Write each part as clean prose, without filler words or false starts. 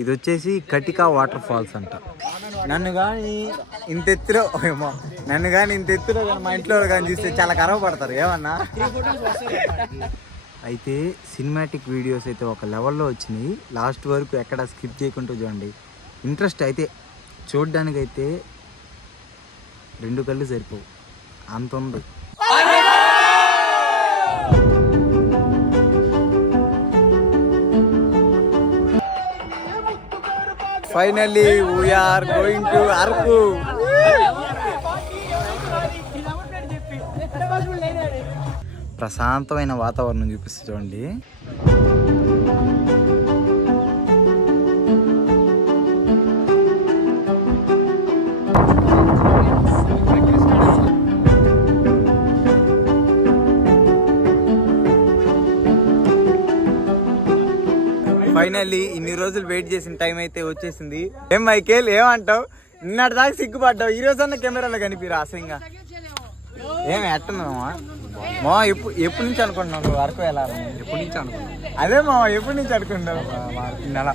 ఇది వచ్చేసి Katika water falls అంట. నన్ను కానీ ఇంత ఎత్తులో కానీ మా ఇంట్లో కానీ చూస్తే చాలా గర్వపడతారు ఏమన్నా. అయితే సినిమాటిక్ వీడియోస్ అయితే ఒక లెవెల్లో వచ్చినాయి. లాస్ట్ వరకు ఎక్కడ స్కిప్ చేయకుండా చూడండి. ఇంట్రెస్ట్ అయితే చూడడానికైతే 2 కళ్ళు సరిపోవు అంత ఉంది. Finally, we are going to Arku. ప్రశాంతమైన వాతావరణం చూపిస్తుంది చూడండి. ఫైనల్లీ ఇన్ని రోజులు వెయిట్ చేసిన టైం అయితే వచ్చేసింది. ఏం మైకేల్ ఏమంటావు? నిన్నటి దాకా సిగ్గుపడ్డావు, ఈ రోజన్నా కెమెరాలో కనిపిరా అసహ్యంగా. ఏమి ఎట్టున్నావా మా? ఎప్పటి నుంచి అనుకుంటున్నావు నువ్వు అరకు వెళ్ళాలి? ఎప్పటి నుంచి అనుకున్నావు? అదే మా ఎప్పటి నుంచి అనుకుంటావు? నెల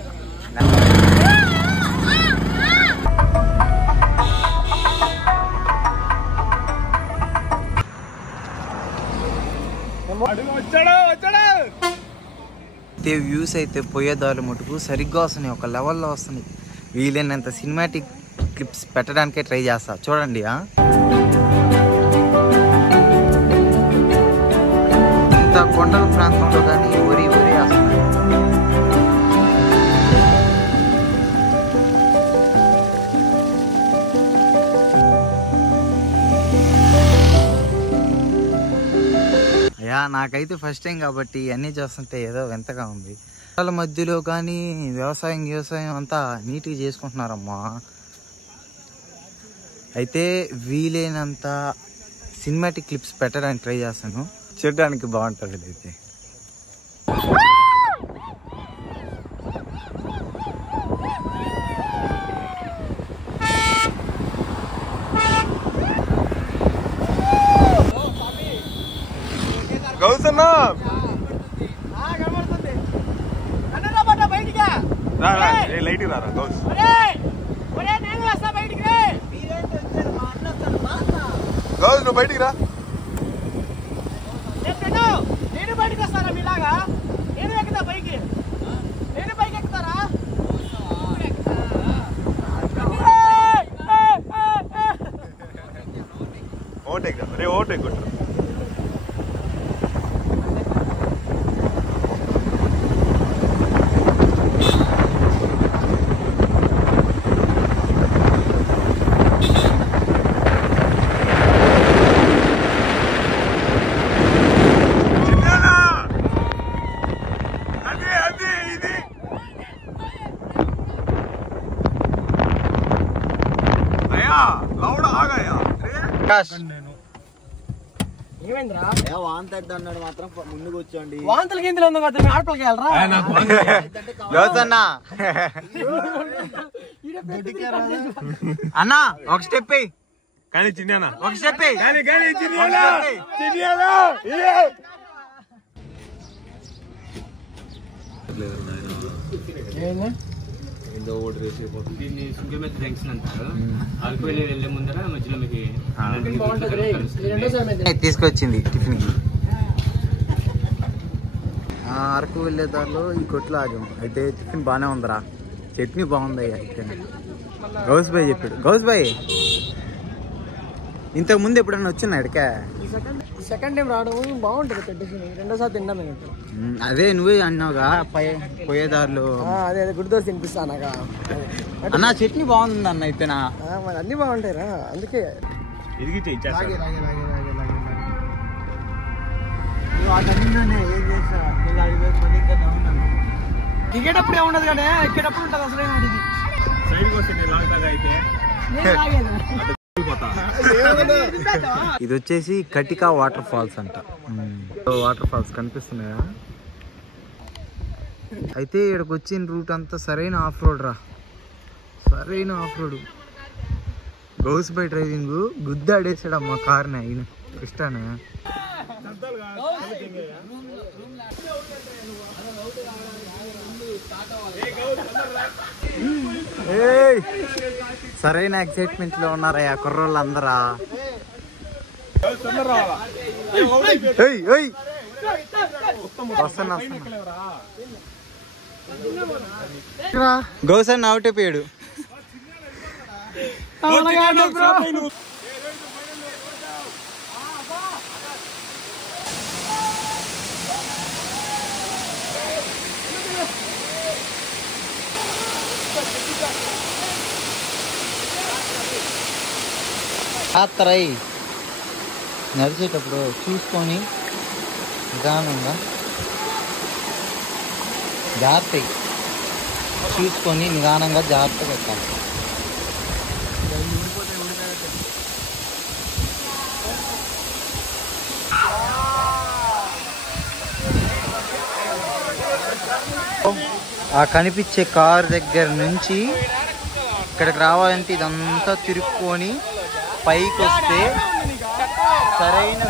వ్యూస్ అయితే పోయేదారులు మటుకు సరిగ్గా వస్తున్నాయి, ఒక లెవెల్లో వస్తున్నాయి. వీలైనంత సినిమాటిక్ క్లిప్స్ పెట్టడానికే ట్రై చేస్తా చూడండి. ఇంత కొండల ప్రాంతంలో కానీ ఒరి వస్తుంది. నాకైతే ఫస్ట్ టైం కాబట్టి అన్నీ చూస్తుంటే ఏదో వింతగా ఉంది. వాళ్ళ మధ్యలో కానీ వ్యవసాయం అంతా నీట్గా చేసుకుంటున్నారమ్మా. అయితే వీలైనంత సినిమాటిక్ క్లిప్స్ పెట్టడానికి ట్రై చేస్తాను, చూడడానికి బాగుంటుంది. అయితే గౌసన్నా లైట్ రారా గౌస్, గౌస్ నువ్వు బయటికి రా. నేను బయటకు వస్తారా మీలాగా? నేను ఎక్కుతా పైకి, నేను పైకి ఎక్కుతారా? ఓటేక్ రే, ఓటేక్ కొట్టు. అన్నాడు మాత్రం ముందుకు వచ్చండి. వాంతల గింతలు ఉంది కదా, మీ ఆటలకి వెళ్ళరా? అన్నా ఒక స్టెప్ కానీ చిన్న ఒక స్టెప్ దీన్ని సుంకమెత్త జంక్షన్ అంటారు. అరకు వెళ్ళే ముందర మధ్యలో మీకు తీసుకొచ్చింది టిఫిన్ కి. అరకు వెళ్ళే దారిలో ఈ కొట్లో ఆగాం. అయితే టిఫిన్ బాగానే ఉందిరా, చట్నీ బాగుంది. చికెన్ గౌస్ భాయ్ చెప్పాడు. గౌస్ భాయ్ ఇంతకు ముందు ఎప్పుడన్నా వచ్చిందా ఇక్కడికే? సెకండ్ టైం రావడం బాగుంటుంది, పెట్టేసి రెండోసారి తిన్నాను. అదే నువ్వే అన్నావుగా పోయేదారులు. అదే గుడిదోశ తినిపిస్తాను అన్న. చట్నీ బాగుంది అన్న. అయితే అన్ని బాగుంటాయిరా, అందుకే దిగేటప్పుడు ఏముండదు కానీ ఎక్కేటప్పుడు ఉంటుంది అసలు. ఇది వచ్చేసి కటికా వాటర్ ఫాల్స్ అంట. వాటర్ ఫాల్స్ కనిపిస్తున్నాయా? అయితే ఇక్కడికి వచ్చిన రూట్ అంతా సరైన ఆఫ్ రోడ్ రా, సరైన ఆఫ్ రోడ్. గౌస్ బై డ్రైవింగ్ గుద్దాడేసాడు అమ్మ కార్ని. అయిన ఇష్టానా? సరైన ఎక్సైట్మెంట్ లో ఉన్నారా కుర్రోళ్ళు అందరా? గౌసన్ అవుట్ అయిపోయాడు. యాత్రై నడిచేటప్పుడు చూసుకొని నిదానంగా జాగ్రత్త చూసుకొని నిదానంగా జాగ్రత్తగా పెట్టాలి. ఆ కనిపించే కారు దగ్గర నుంచి ఇక్కడికి రావాలంటే ఇదంతా తిరుక్కొని పైకి వస్తే సరైన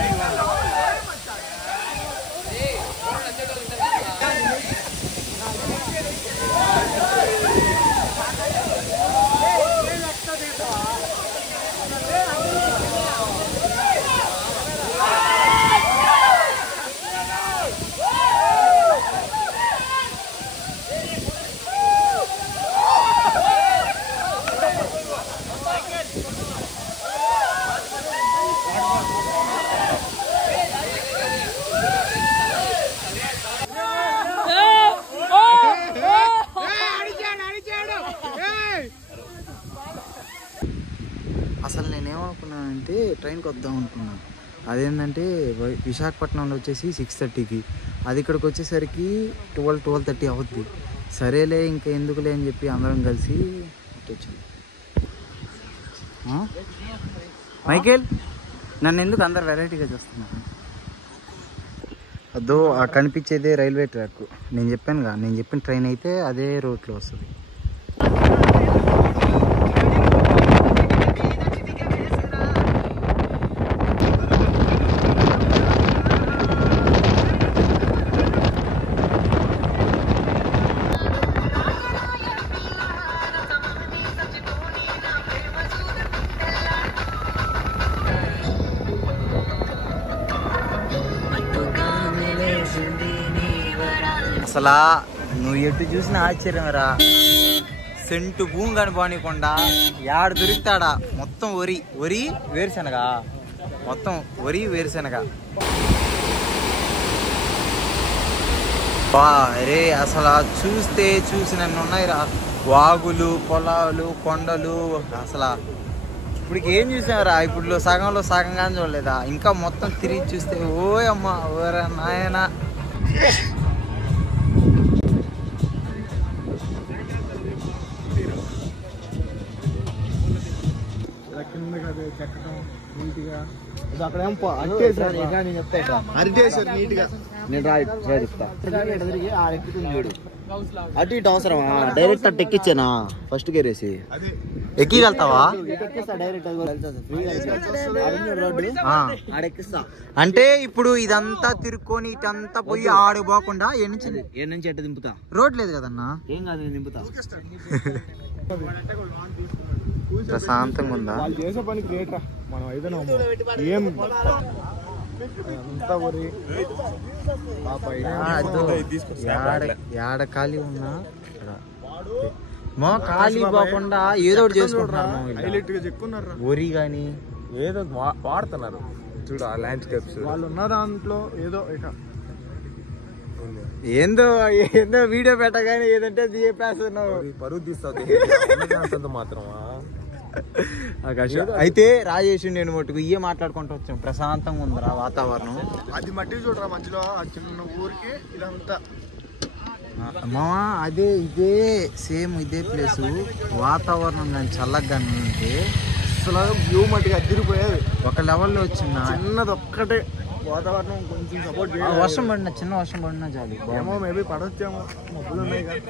అసలు నేనేమనుకున్నానంటే ట్రైన్కి వద్దాం అనుకున్నాను. అదేంటంటే విశాఖపట్నంలో వచ్చేసి 6:30కి, అది ఇక్కడికి వచ్చేసరికి 12:30 అవుద్ది. సరేలే ఇంకా ఎందుకులే అని చెప్పి అందరం కలిసి వచ్చాం. మైకేల్, నన్ను ఎందుకు అందరు వెరైటీగా చూస్తున్నారు? అదో ఆ కనిపించేదే రైల్వే ట్రాక్. నేను చెప్పానుగా, నేను చెప్పిన ట్రైన్ అయితే అదే రూట్లో వస్తుంది. అసలా నువ్వు ఎటు చూసిన ఆశ్చర్యం రా. సెంటు భూమి కనిపోనికుండా యాడ దొరుకుతాడా మొత్తం వరి వేరుశనగ, మొత్తం వరి వేరుశనగ. అరే అసలు చూస్తే చూసినన్ని ఉన్నాయి రా, వాగులు, పొలాలు, కొండలు. అసలు ఇప్పటికి ఏం చూసావురా? ఇప్పుడు సగంలో సగంగా చూడలేదా? ఇంకా మొత్తం తిరిగి చూస్తే ఓ అమ్మ ఓరా నాయన. అటు ఇటు అవసరమా? డైరెక్ట్ అట్ ఎక్కిచ్చానా ఫస్ట్ గేరేసి ఎక్కిగలుగుతావా? అంటే ఇప్పుడు ఇదంతా తిరుక్కొని ఇటంతా పోయి ఆడు పోకుండా ఏ నుంచి ఎట్ట దింపుతా? రోడ్ లేదు కదన్నా. ఏం కాదు, నేను దింపుతా. ప్రశాంతంగా ఉందా? చేసే పని గ్రేట్ రా. మనం అయితే ఏం యాడ ఖాళీ ఉన్నా మా ఖాళీ పోకుండా ఏదో ఒకటి చేసుకుంటున్నారు. వరి గాని ఏదో వాడుతున్నారు చూడు, ఆ ల్యాండ్స్కేప్స్ వాళ్ళు ఉన్న దాంట్లో ఏదో ఏందో వీడియో పెట్టగానే ఏదంటే చెప్పేస్తున్నావు, పరుగు తీస్తావు మాత్రమా. అయితే రాజేష్ నేను మట్టుకు ఇయ్యే మాట్లాడుకుంటూ వచ్చాం. ప్రశాంతంగా ఉందిరా వాతావరణం. అది మట్టి చూడరా మధ్యలో ఆ చిన్న ఊరికి ఇదంతా మామా. ఇదే సేమ్ ఇదే ప్లేస్. వాతావరణం కానీ చల్లగా ఉంటే అసలు వ్యూ మట్టిగా అదిరిపోయేది. ఒక లెవెల్లో వచ్చింది. చిన్నది ఒక్కటే వాతావరణం కొంచెం సపోర్ట్ చేయాలి. చిన్న వర్షం పడినా చాలు. ఏమో మేబీ పడొచ్చేమో, మబ్బులు ఉన్నాయి కదా.